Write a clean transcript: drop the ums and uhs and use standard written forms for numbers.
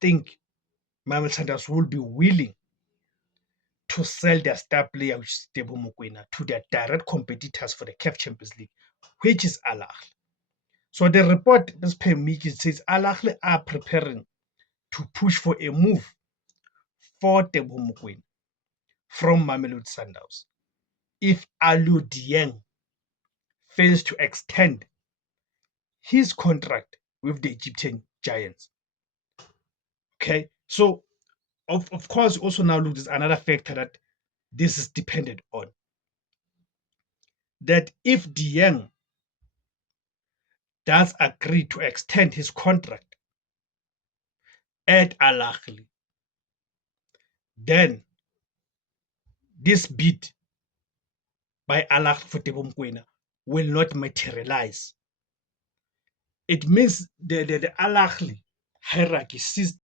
think Mamelodi Sundowns will be willing to sell their star player, which is Teboho Mokoena, to their direct competitors for the CAF Champions League, which is Al Ahly. So the report, as per Miki, says Al Ahly are preparing to push for a move for Teboho Mokoena from Mamelodi Sundowns if Aliou Dieng fails to extend his contract with the Egyptian Giants. Okay, so of course, also now look, there's another factor that this is dependent on. That if Dieng does agree to extend his contract at Al Ahly, then this bid by Al Ahly for Teboho Mokoena will not materialize. It means the Al Ahly hierarchy sees